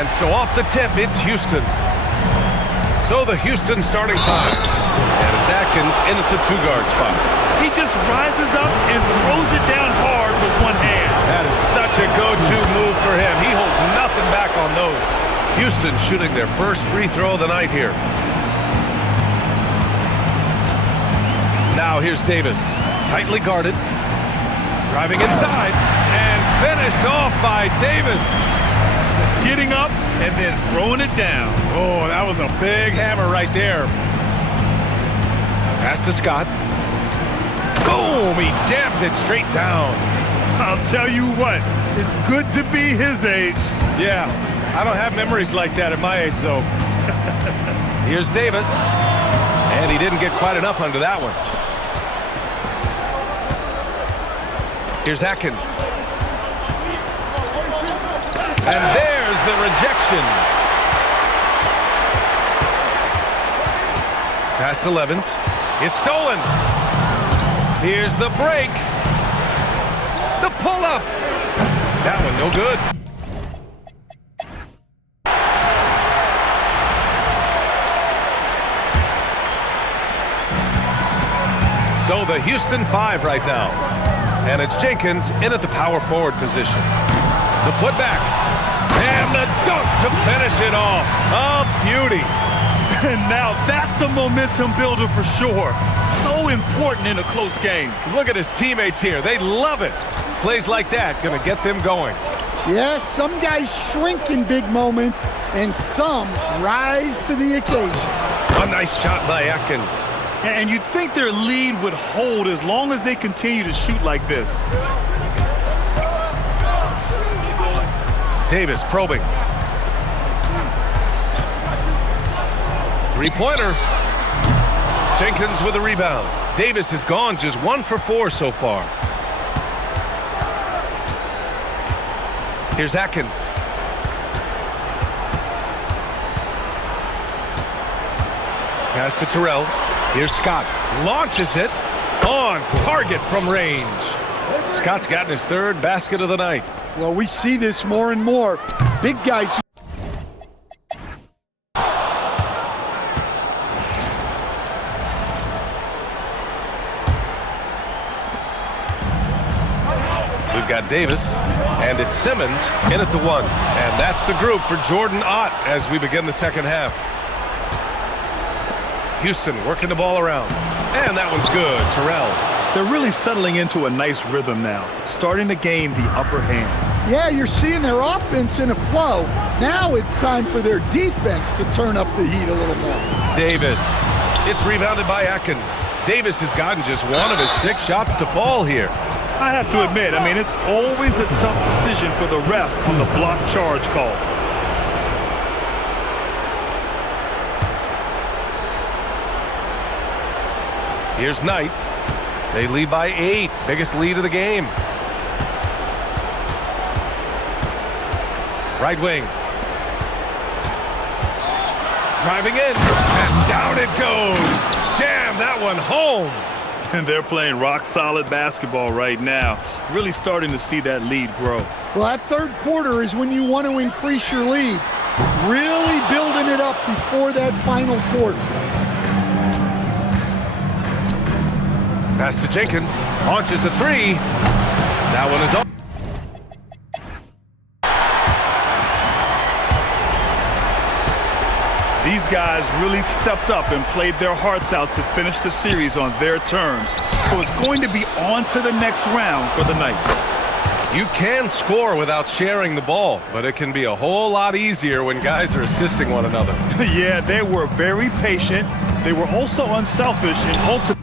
And so off the tip, it's Houston. So the Houston starting five. And it's Atkins in at the two-guard spot. He just rises up and throws it down hard with one hand. That is such a go-to move for him. He holds nothing back on those. Houston shooting their first free throw of the night here. Now here's Davis. Tightly guarded. Driving inside. And finished off by Davis. Getting up and then throwing it down. Oh, that was a big hammer right there. Pass to Scott. Boom! He jams it straight down. I'll tell you what, it's good to be his age. Yeah, I don't have memories like that at my age, though. Here's Davis. And he didn't get quite enough under that one. Here's Atkins. And there's the rejection. Pass to Levens. It's stolen. Here's the break. The pull-up. That one no good. So the Houston five right now. And it's Jenkins in at the power forward position. The putback. And the dunk to finish it off. A beauty. And now that's a momentum builder for sure. So important in a close game. Look at his teammates here. They love it. Plays like that going to get them going. Yes, some guys shrink in big moments, and some rise to the occasion. A nice shot by Atkins. And you'd think their lead would hold as long as they continue to shoot like this. Davis probing. Three-pointer. Jenkins with a rebound. Davis has gone just 1 for 4 so far. Here's Atkins. Pass to Terrell. Here's Scott. Launches it. On target from range. Scott's gotten his third basket of the night. Well, we see this more and more. Big guys. We've got Davis, and it's Simmons in at the one. And that's the group for Jordan Ott as we begin the second half. Houston working the ball around. And that one's good. Terrell. They're really settling into a nice rhythm now, starting to gain the upper hand. Yeah, you're seeing their offense in a flow. Now it's time for their defense to turn up the heat a little more. Davis. It's rebounded by Atkins. Davis has gotten just 1 of his 6 shots to fall here. I have to admit, it's always a tough decision for the ref on the block charge call. Here's Knight. They lead by 8. Biggest lead of the game. Right wing. Driving in. And down it goes. Jam that one home. And they're playing rock-solid basketball right now. Really starting to see that lead grow. Well, that third quarter is when you want to increase your lead. Really building it up before that final quarter. Pass to Jenkins. Launches a 3. That one is up. These guys really stepped up and played their hearts out to finish the series on their terms. So it's going to be on to the next round for the Knights. You can score without sharing the ball, but it can be a whole lot easier when guys are assisting one another. Yeah, they were very patient. They were also unselfish and ultimately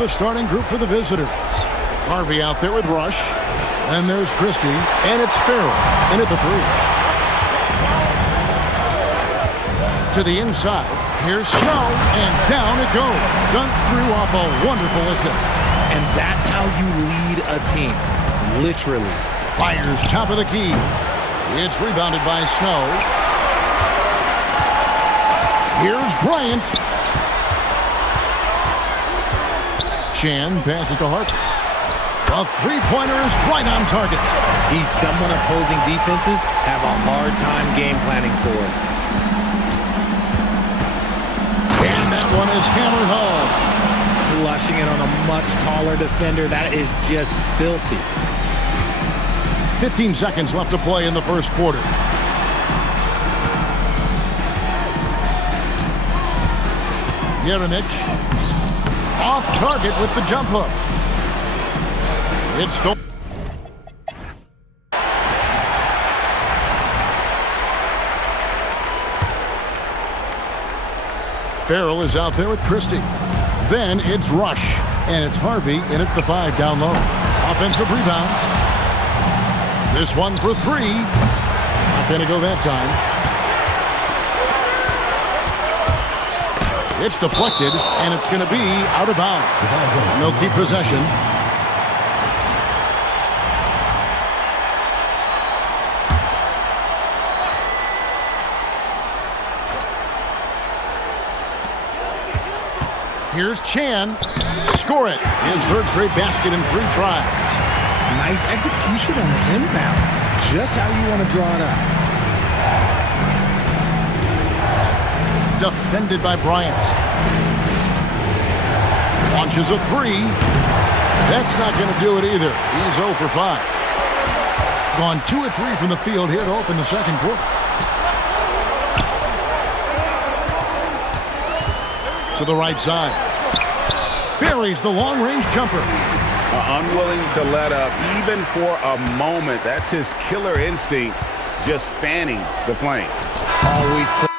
the starting group for the visitors. Harvey out there with Rush. And there's Christie. And it's Farrell in at the 3. To the inside. Here's Snow. And down it goes. Dunked through off a wonderful assist. And that's how you lead a team. Literally. Fires top of the key. It's rebounded by Snow. Here's Bryant. Chan passes to Harper. A three-pointer is right on target. He's someone opposing defenses have a hard time game planning for. And that one is hammered home. Flushing it on a much taller defender. That is just filthy. 15 seconds left to play in the first quarter. Jeremic off target with the jump hook. It's still. Farrell is out there with Christie. Then it's Rush. And it's Harvey in at the 5 down low. Offensive rebound. This one for 3. Not going to go that time. It's deflected, and it's going to be out of bounds. They'll keep possession. Here's Chan. Score it. His third straight basket in 3 tries. Nice execution on the inbound. Just how you want to draw it up. Defended by Bryant. Launches a 3. That's not going to do it either. He's 0 for 5. Gone 2 of 3 from the field here to open the second quarter. To the right side. Buries the long-range jumper. Unwilling to let up even for a moment. That's his killer instinct, just fanning the flame. Always put.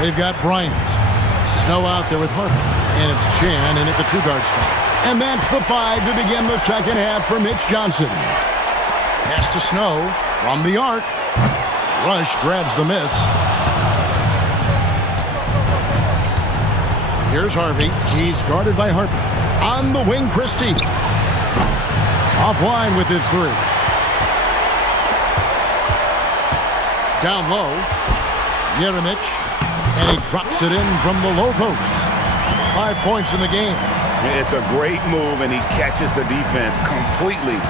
They've got Bryant. Snow out there with Harper. And it's Chan in at the 2-guard spot. And that's the 5 to begin the second half for Mitch Johnson. Pass to Snow from the arc. Rush grabs the miss. Here's Harvey. He's guarded by Harper. On the wing, Christie. Offline with his 3. Down low. Jeremic. And he drops it in from the low post. 5 points in the game. It's a great move, and he catches the defense completely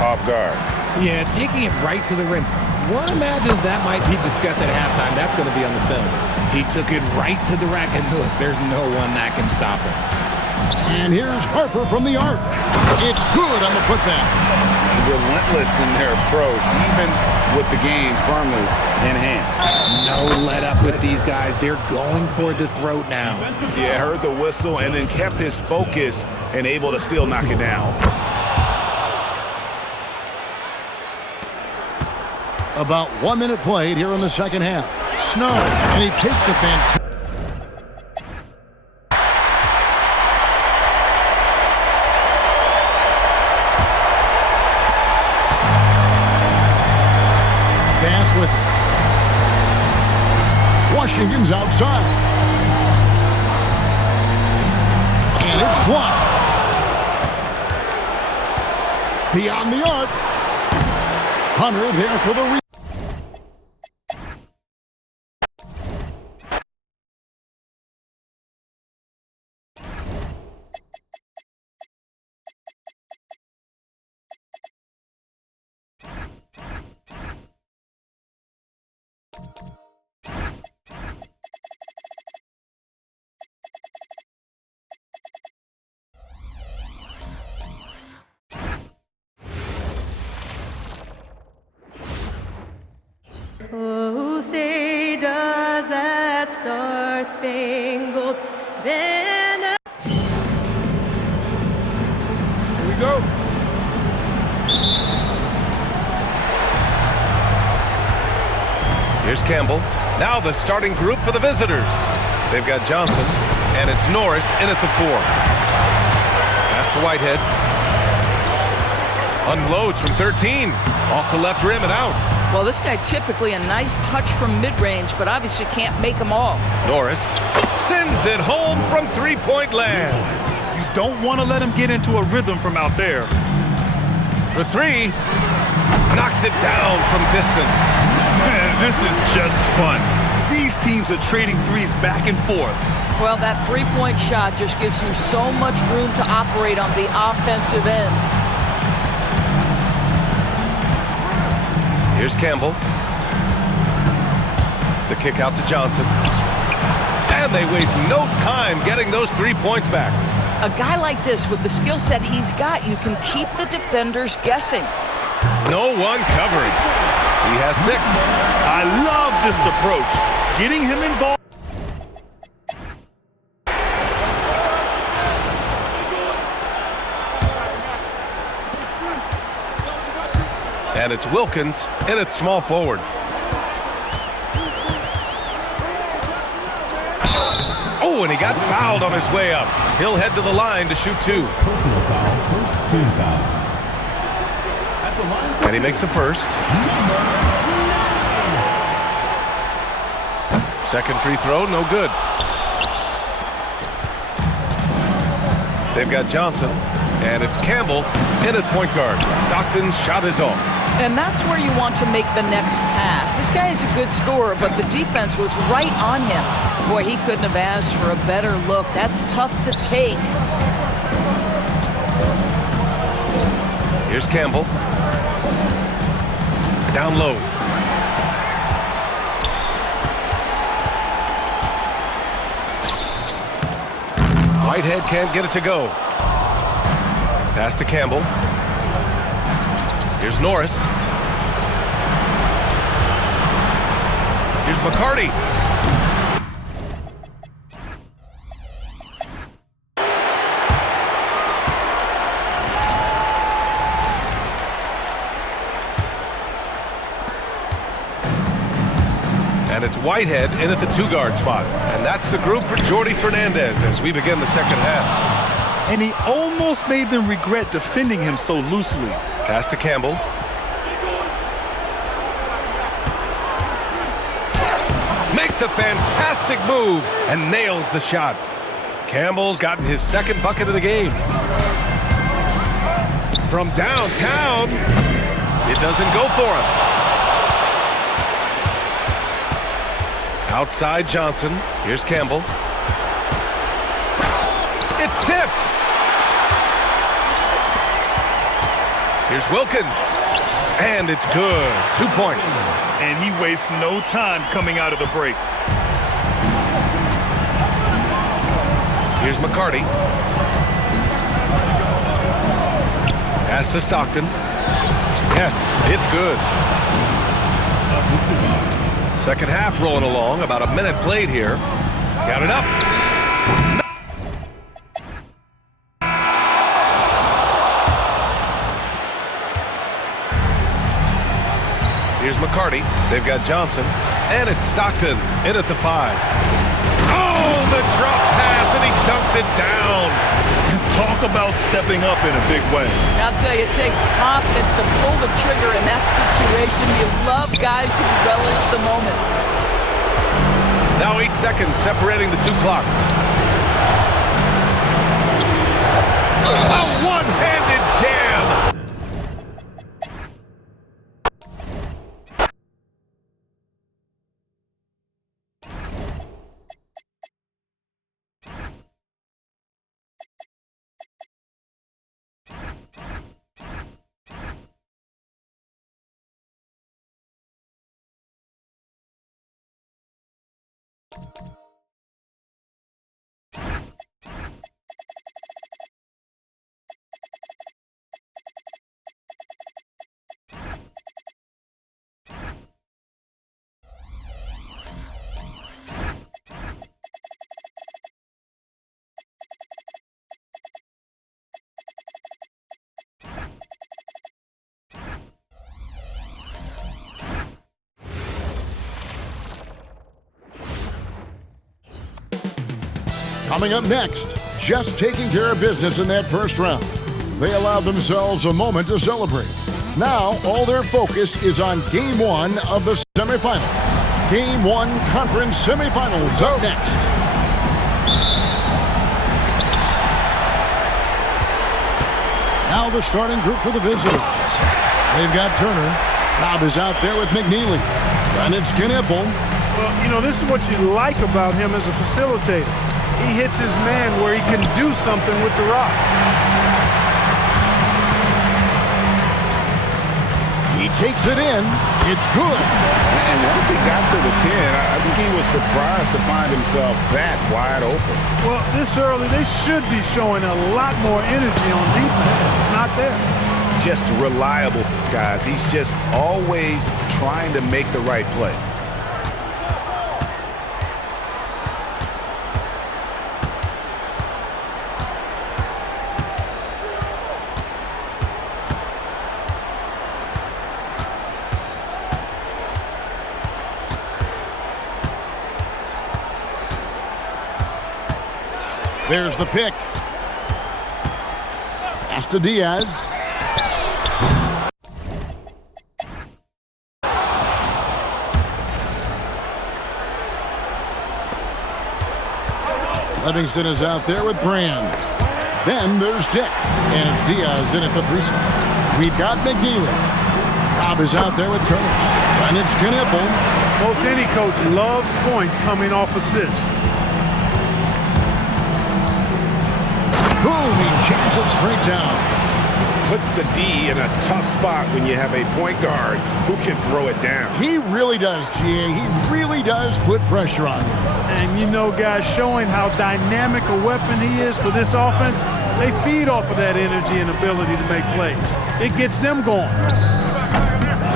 off guard. Yeah, taking it right to the rim. One imagines that might be discussed at halftime. That's going to be on the film. He took it right to the rack, and look, there's no one that can stop him. And here's Harper from the arc. It's good on the putback. Relentless in their approach, even with the game firmly in hand. No let up with these guys. They're going for the throat now. Yeah, heard the whistle and then kept his focus and able to still knock it down. About 1 minute played here in the second half. Snow, and he takes the fantastic. Pass with it. Washington's outside. And it's blocked. Beyond the arc. Hunter there for the rebound. Oh, say does that star-spangled banner. Here we go. Here's Campbell. Now the starting group for the visitors. They've got Johnson, and it's Norris in at the 4. Pass to Whitehead. Unloads from 13. Off the left rim and out. Well, this guy typically a nice touch from mid-range, but obviously can't make them all. Norris sends it home from three-point land. You don't want to let him get into a rhythm from out there. For 3. Knocks it down from distance. Man, this is just fun. These teams are trading threes back and forth. Well, that three-point shot just gives you so much room to operate on the offensive end. Here's Campbell. The kick out to Johnson. And they waste no time getting those 3 points back. A guy like this, with the skill set he's got, you can keep the defenders guessing. No one covering. He has 6. I love this approach. Getting him involved. And it's Wilkins in at small forward. Oh, and he got fouled on his way up. He'll head to the line to shoot 2. Personal foul, first team foul. And he makes the first. Second free throw, no good. They've got Johnson, and it's Campbell in at point guard. Stockton's shot is off. And that's where you want to make the next pass. This guy is a good scorer, but the defense was right on him. Boy, he couldn't have asked for a better look. That's tough to take. Here's Campbell. Down low. Whitehead can't get it to go. Pass to Campbell. Here's Norris. Here's McCarty. And it's Whitehead in at the 2-guard spot. And that's the group for Jordi Fernandez as we begin the second half. And he almost made them regret defending him so loosely. Pass to Campbell. Makes a fantastic move and nails the shot. Campbell's gotten his second bucket of the game. From downtown, it doesn't go for him. Outside Johnson. Here's Campbell. It's tipped. Here's Wilkins. And it's good. 2 points. And he wastes no time coming out of the break. Here's McCarty. Pass to Stockton. Yes, it's good. Second half rolling along. About a minute played here. Got it up. Here's McCarty. They've got Johnson. And it's Stockton in at the 5. Oh, the drop pass, and he dunks it down. Talk about stepping up in a big way. I'll tell you, it takes confidence to pull the trigger in that situation. You love guys who relish the moment. Now 8 seconds separating the 2 clocks. A one-handed jam. Coming up next, just taking care of business in that first round. They allowed themselves a moment to celebrate. Now, all their focus is on Game 1 of the semifinal. Game 1 conference semifinals up next. Now the starting group for the visitors. They've got Turner. Cobb is out there with McNeely. And it's Knipple. Well, you know, this is what you like about him as a facilitator. He hits his man where he can do something with the rock. He takes it in. It's good. And once he got to the 10, I think he was surprised to find himself that wide open. Well, this early, they should be showing a lot more energy on defense. It's not there. Just reliable, guys. He's just always trying to make the right play. There's the pick. Pass to Diaz. Livingston is out there with Brand. Then there's Dick. And it's Diaz in at the 3 spot. We've got McNeely. Cobb is out there with Turner. And it's Knipple. Most any coach loves points coming off assists. Boom, he jams it straight down. Puts the D in a tough spot when you have a point guard who can throw it down. He really does, GA. He really does put pressure on him. And you know, guys, showing how dynamic a weapon he is for this offense, they feed off of that energy and ability to make plays. It gets them going.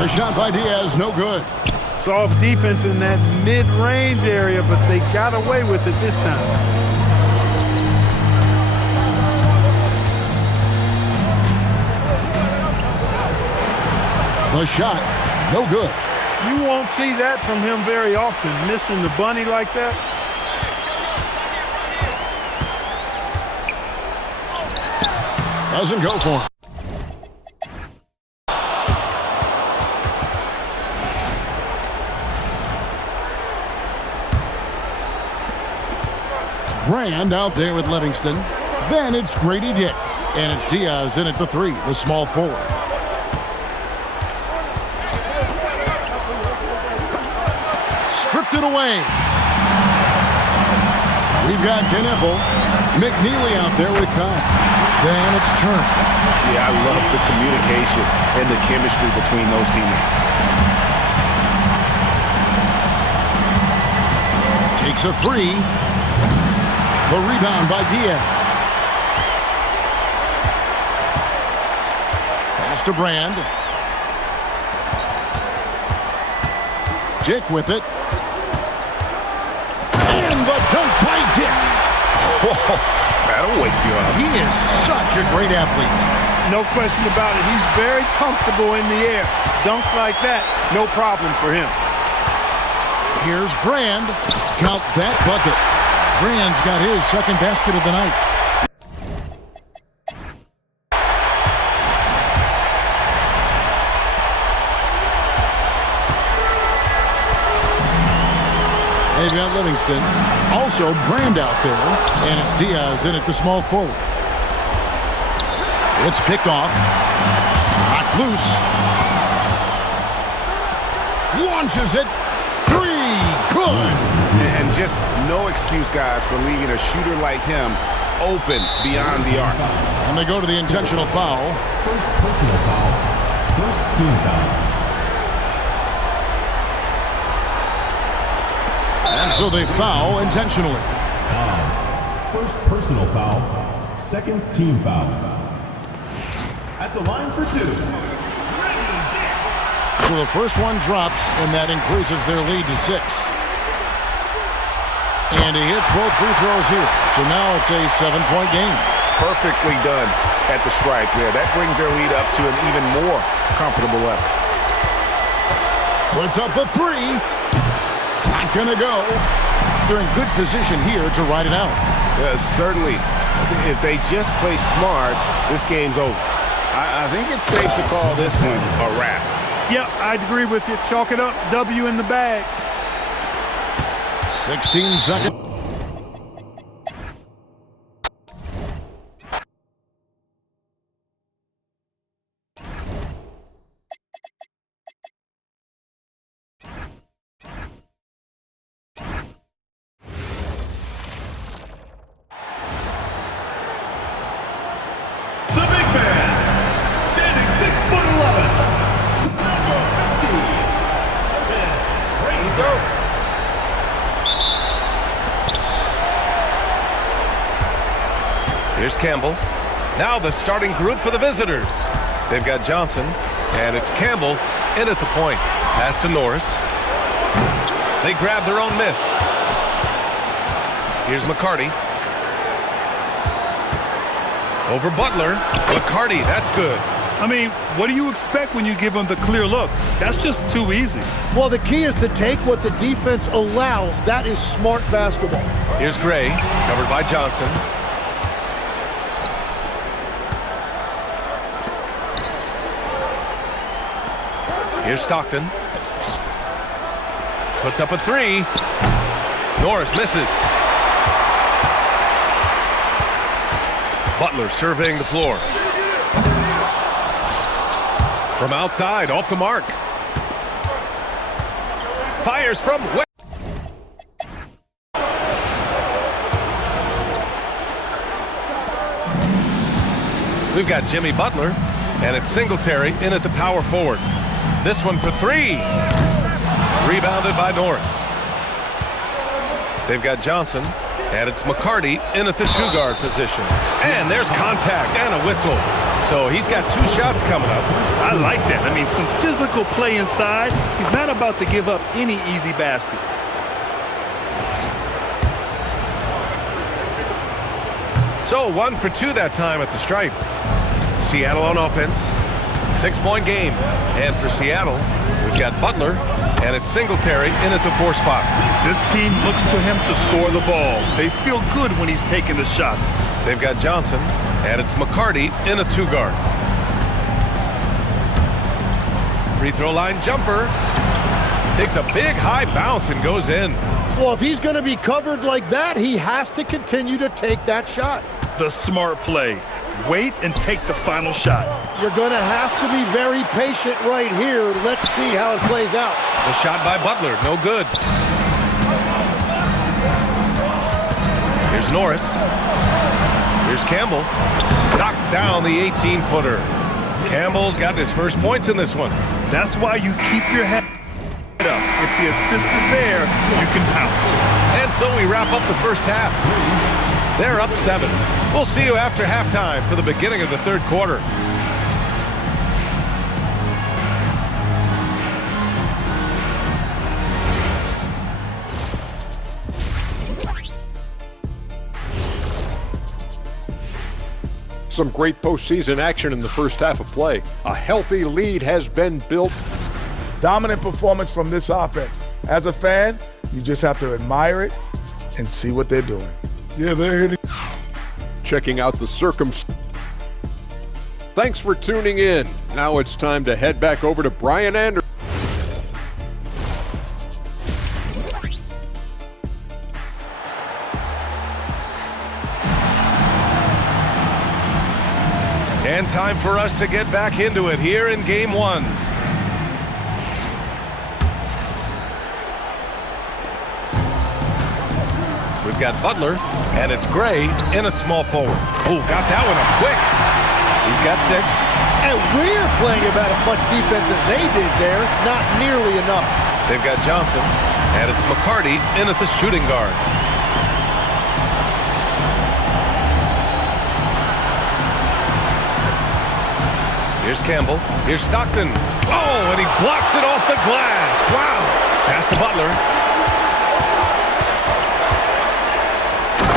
The shot by Diaz, no good. Soft defense in that mid-range area, but they got away with it this time. The shot, no good. You won't see that from him very often, missing the bunny like that. Doesn't go for him. Brand out there with Livingston. Then it's Grady Dick. And it's Diaz in at the 3, the small forward. Stripped it away. We've got Knipple. McNeely out there with Cobb. Then it's Turner. Yeah, I love the communication and the chemistry between those teammates. Takes a 3. The rebound by Diaz. Pass to Brand. Dick with it. And the dunk by Dick. Whoa, that'll wake you up. He is such a great athlete. No question about it. He's very comfortable in the air. Dunks like that, no problem for him. Here's Brand. Count that bucket. Brand's got his second basket of the night. They've got Livingston. Also Brand out there. And it's Diaz in at the small forward. It's picked off. Knocked loose. Launches it. 3. Good. And just no excuse, guys, for leaving a shooter like him open beyond the arc. And they go to the intentional foul. First personal foul. First team foul. And so they foul intentionally. First personal foul. Second team foul. At the line for 2. So the first one drops, and that increases their lead to 6. And he hits both free throws here. So now it's a 7-point game. Perfectly done at the stripe there. That brings their lead up to an even more comfortable level. Puts up a 3. Not gonna go. They're in good position here to ride it out. Certainly. If they just play smart, this game's over. I think it's safe to call this one a wrap. Yep, I'd agree with you. Chalk it up. W in the bag. 16 seconds. Here's Campbell. Now the starting group for the visitors. They've got Johnson, and it's Campbell in at the point. Pass to Norris. They grab their own miss. Here's McCarty. Over Butler. McCarty, that's good. I mean, what do you expect when you give them the clear look? That's just too easy. Well, the key is to take what the defense allows. That is smart basketball. Here's Gray, covered by Johnson. Here's Stockton. Puts up a three. Norris misses. Butler surveying the floor. From outside, off the mark. Fires from West. We've got Jimmy Butler, and it's Singletary in at the power forward. This one for three. Rebounded by Norris. They've got Johnson, and it's McCarty in at the two-guard position. And there's contact and a whistle. So he's got two shots coming up. I like that. I mean, some physical play inside. He's not about to give up any easy baskets. So 1 for 2 that time at the stripe. Seattle on offense. 6-point game. And for Seattle, we've got Butler, and it's Singletary in at the 4 spot. This team looks to him to score the ball. They feel good when he's taking the shots. They've got Johnson, and it's McCarty in a two-guard. Free throw line jumper. Takes a big high bounce and goes in. Well, if he's going to be covered like that, he has to continue to take that shot. The smart play. Wait and take the final shot. You're going to have to be very patient right here. Let's see how it plays out. The shot by Butler, no good. Here's Norris. Here's Campbell. Knocks down the 18-footer. Campbell's got his first points in this one. That's why you keep your head up. If the assist is there, you can pounce. And so we wrap up the first half. They're up 7. We'll see you after halftime for the beginning of the third quarter. Some great postseason action in the first half of play. A healthy lead has been built. Dominant performance from this offense. As a fan, you just have to admire it and see what they're doing. Yeah, they're hitting. Checking out the circumstances. Thanks for tuning in. Now it's time to head back over to Brian Anderson. And time for us to get back into it here in Game 1. We've got Butler, and it's Gray in at small forward. Oh, got that one up quick. He's got 6. And we're playing about as much defense as they did there. Not nearly enough. They've got Johnson, and it's McCarty in at the shooting guard. Here's Campbell. Here's Stockton. Oh, and he blocks it off the glass. Wow. Pass to Butler.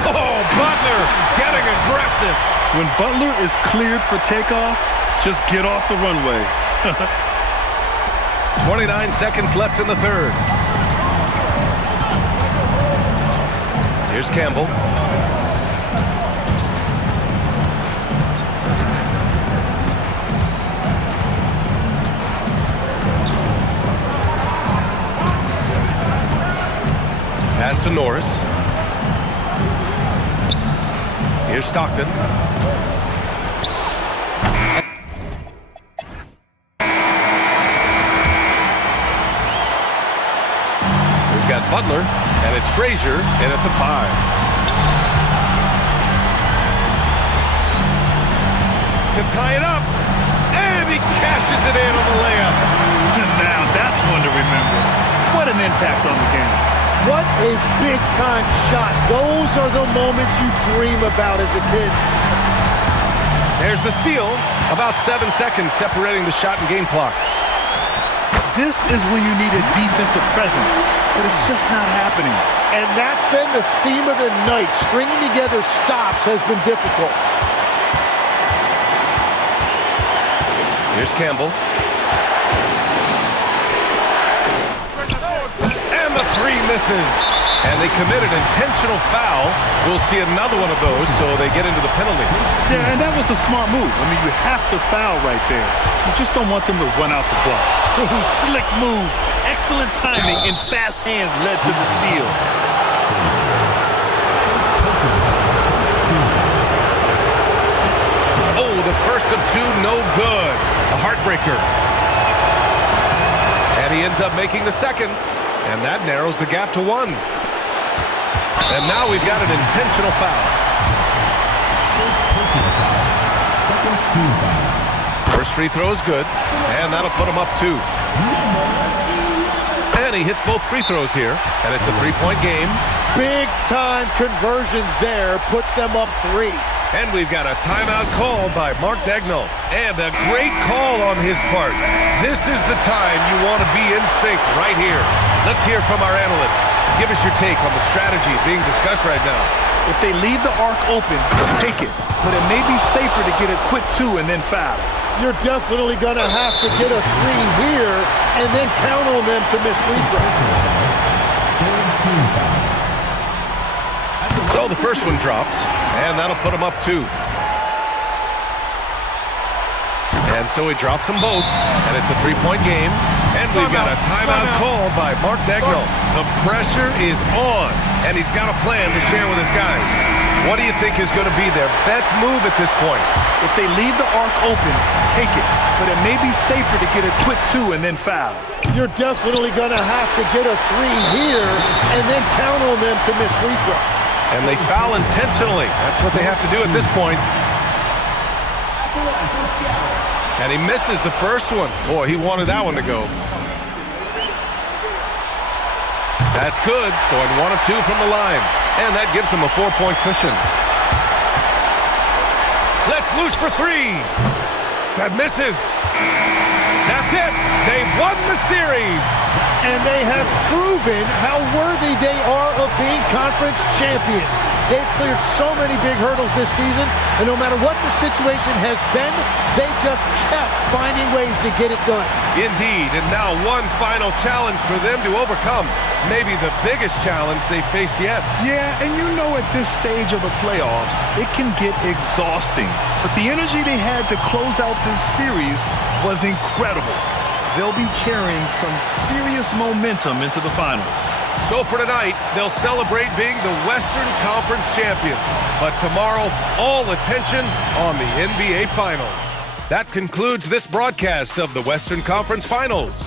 Oh, Butler getting aggressive. When Butler is cleared for takeoff, just get off the runway. 29 seconds left in the third. Here's Campbell. to Norris. Here's Stockton. We've got Butler, and it's Frazier in at the 5. To tie it up, and he cashes it in on the layup. Now that's one to remember. What an impact on the game. What a big-time shot. Those are the moments you dream about as a kid. There's the steal. About 7 seconds separating the shot and game clocks. This is when you need a defensive presence, but it's just not happening. And that's been the theme of the night. Stringing together stops has been difficult. Here's Campbell. And the 3 misses. And they committed an intentional foul. We'll see another one of those, so they get into the penalty. Yeah, and that was a smart move. I mean, you have to foul right there. You just don't want them to run out the clock. Slick move. Excellent timing and fast hands led to the steal. Oh, the first of 2, no good. A heartbreaker. And he ends up making the second. And that narrows the gap to 1. And now we've got an intentional foul. First free throw is good. And that'll put him up 2. And he hits both free throws here. And it's a 3-point game. Big-time conversion there. Puts them up 3. And we've got a timeout call by Mark Daigneault. And a great call on his part. This is the time you want to be in sync right here. Let's hear from our analyst. Give us your take on the strategy being discussed right now. If they leave the arc open, take it. But it may be safer to get a quick 2 and then foul. You're definitely going to have to get a 3 here and then count on them to miss free throws. So the first one drops, and that'll put him up 2. And so he drops them both, and it's a 3-point game. And we've got a timeout called by Mark Daigneault. The pressure is on, and he's got a plan to share with his guys. What do you think is going to be their best move at this point? If they leave the arc open, take it. But it may be safer to get a quick 2 and then foul. You're definitely going to have to get a 3 here and then count on them to miss free throws. And they foul intentionally. That's what they have to do at this point. And he misses the first one. Boy, he wanted that one to go. That's good. Going 1 of 2 from the line. And that gives him a 4-point cushion. Let's loose for 3. That misses. That's it. They've won the series. And they have proven how worthy they are of being conference champions. They've cleared so many big hurdles this season, and no matter what the situation has been, they just kept finding ways to get it done. Indeed, and now one final challenge for them to overcome. Maybe the biggest challenge they faced yet. Yeah, and you know at this stage of the playoffs, it can get exhausting. But the energy they had to close out this series was incredible. They'll be carrying some serious momentum into the finals. So for tonight, they'll celebrate being the Western Conference champions. But tomorrow, all attention on the NBA Finals. That concludes this broadcast of the Western Conference Finals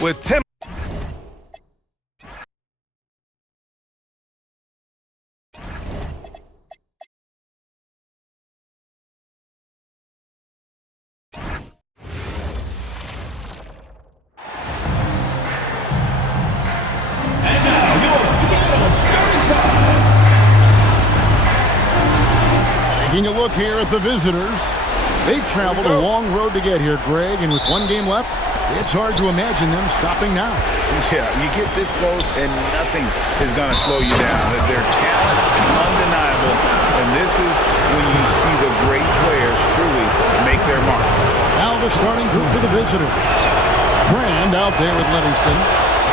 with Tim. Taking a look here at the visitors. They've traveled a long road to get here, Greg, and with 1 game left, it's hard to imagine them stopping now. Yeah, you get this close and nothing is going to slow you down. Their talent, undeniable, and this is when you see the great players truly make their mark. Now the starting group for the visitors. Brand out there with Livingston.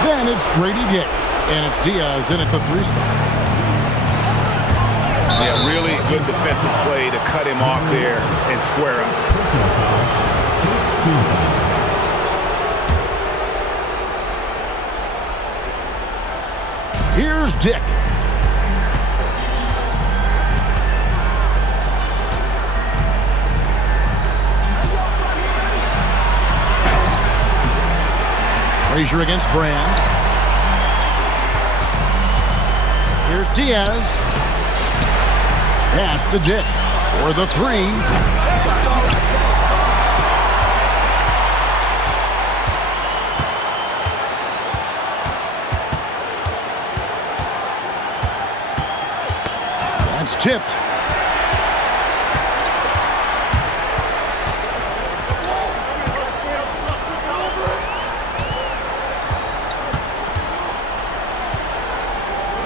Then it's Grady Dick, and it's Diaz in at the 3 spot. Yeah, really good defensive play to cut him off there and square up. Here's Dick. Frazier against Brand. Here's Diaz. Pass to Dick for the three. That's tipped.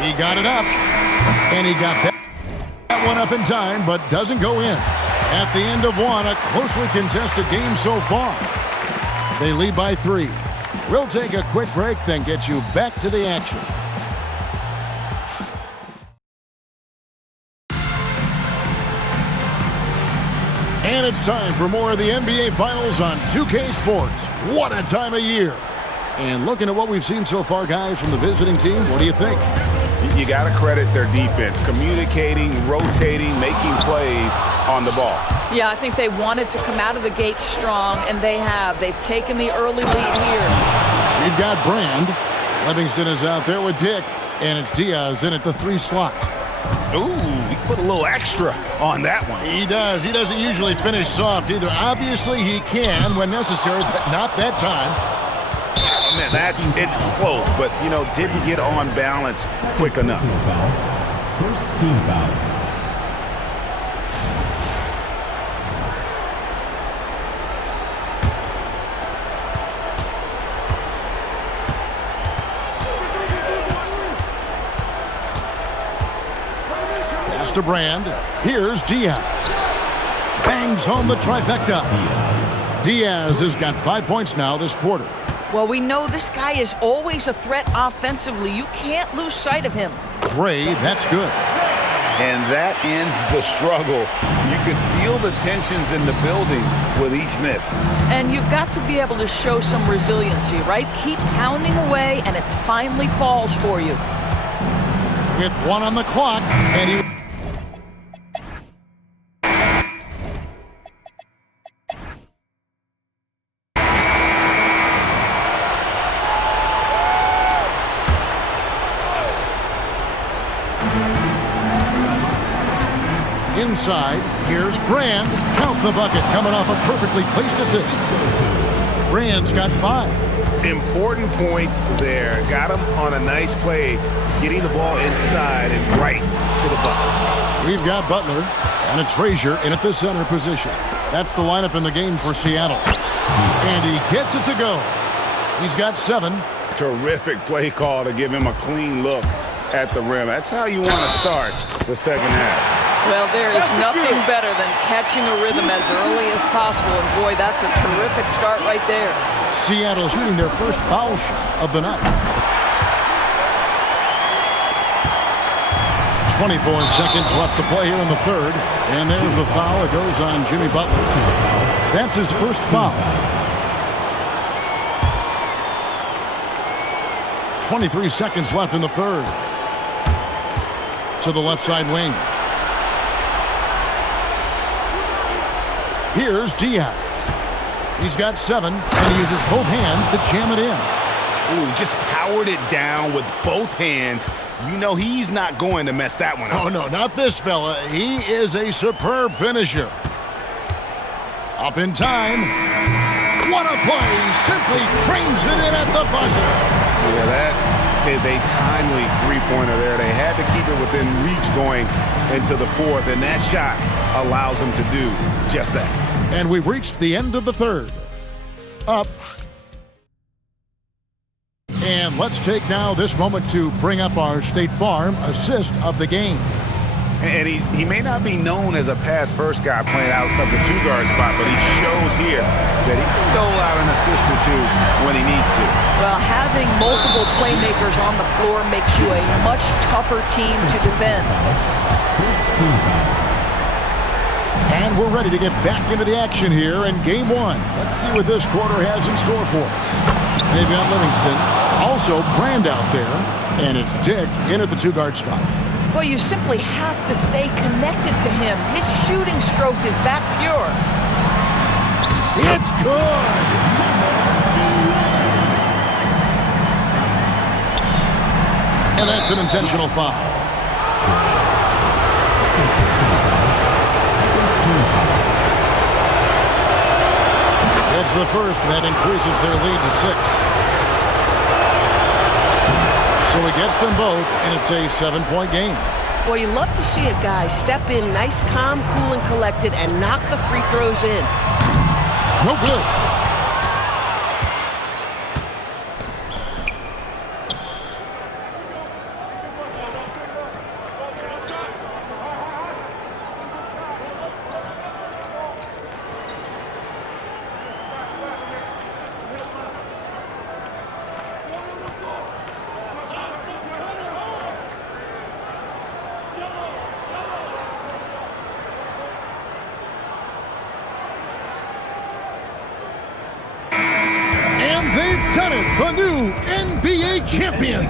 He got it up, and he got that one up in time, but doesn't go in. At the end of one, a closely contested game so far. They lead by 3. We'll take a quick break, then get you back to the action. And it's time for more of the NBA Finals on 2K Sports. What a time of year. And looking at what we've seen so far, guys, from the visiting team, what do you think? You got to credit their defense, communicating, rotating, making plays on the ball. Yeah, I think they wanted to come out of the gate strong, and they have. They've taken the early lead here. We've got Brand. Livingston is out there with Dick, and it's Diaz in at the 3 slot. Ooh, he put a little extra on that one. He does. He doesn't usually finish soft either. Obviously, he can when necessary, but not that time. Man, it's close, but, didn't get on balance quick enough. First team foul. Pass to Brand. Here's Diaz. Bangs home the trifecta. Diaz has got 5 points now this quarter. Well, we know this guy is always a threat offensively. You can't lose sight of him. Gray, that's good. And that ends the struggle. You can feel the tensions in the building with each miss. And you've got to be able to show some resiliency, right? Keep pounding away, and it finally falls for you. With 1 on the clock, and he... Inside, here's Brand. Count the bucket coming off a perfectly placed assist. Brand's got 5. Important points there. Got him on a nice play, getting the ball inside and right to the bucket. We've got Butler, and it's Frazier in at the center position. That's the lineup in the game for Seattle. And he gets it to go. He's got 7. Terrific play call to give him a clean look at the rim. That's how you want to start the second half. Well, there is nothing better than catching a rhythm as early as possible. And boy, that's a terrific start right there. Seattle shooting their first foul shot of the night. 24 seconds left to play here in the third. And there's a foul. It goes on Jimmy Butler. That's his first foul. 23 seconds left in the third. To the left side wing. Here's Diaz. He's got 7, and he uses both hands to jam it in. Ooh, just powered it down with both hands. You know he's not going to mess that one up. Oh, no, not this fella. He is a superb finisher. Up in time. What a play. Simply drains it in at the buzzer. Yeah, that is a timely three-pointer there. They had to keep it within reach going into the fourth, and that shot allows them to do just that. And we've reached the end of the third. Up. And let's take now this moment to bring up our State Farm assist of the game. And he may not be known as a pass-first guy playing out of the two-guard spot, but he shows here that he can dole out an assist or two when he needs to. Well, having multiple playmakers on the floor makes you a much tougher team to defend. And we're ready to get back into the action here in Game 1. Let's see what this quarter has in store for us. They've got Livingston. Also Brand out there, and it's Dick in at the 2-guard spot. Well, you simply have to stay connected to him. His shooting stroke is that pure. It's good! And that's an intentional foul. It's the first, and that increases their lead to 6. So he gets them both, and it's a 7-point game. Boy, you love to see a guy step in nice, calm, cool, and collected and knock the free throws in. No good. They've done it, the new NBA champions.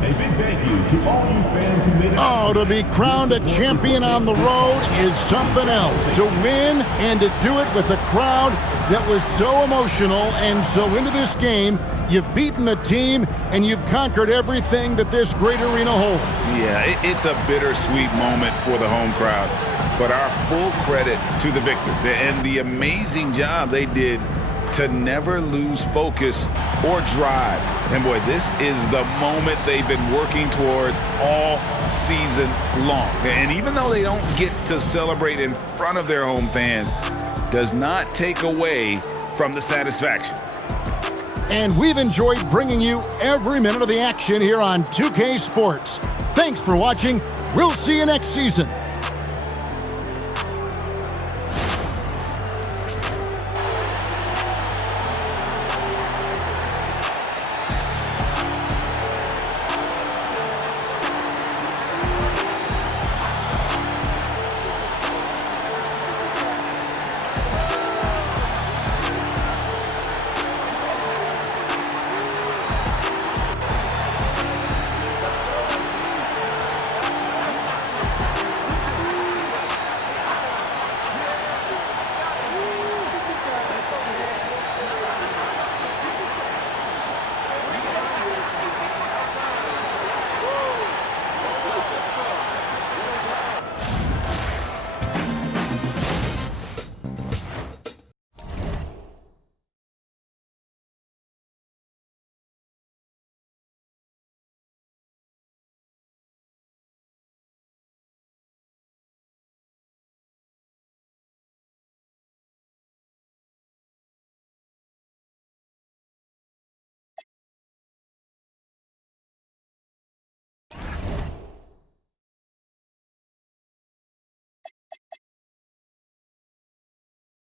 A big thank you to all you fans who made it. Oh, to be crowned a champion on the road is something else. To win and to do it with a crowd that was so emotional and so into this game, you've beaten the team and you've conquered everything that this great arena holds. Yeah, it's a bittersweet moment for the home crowd. But our full credit to the victors and the amazing job they did to never lose focus or drive. And boy, this is the moment they've been working towards all season long. And even though they don't get to celebrate in front of their home fans, does not take away from the satisfaction. And we've enjoyed bringing you every minute of the action here on 2K Sports. Thanks for watching. We'll see you next season.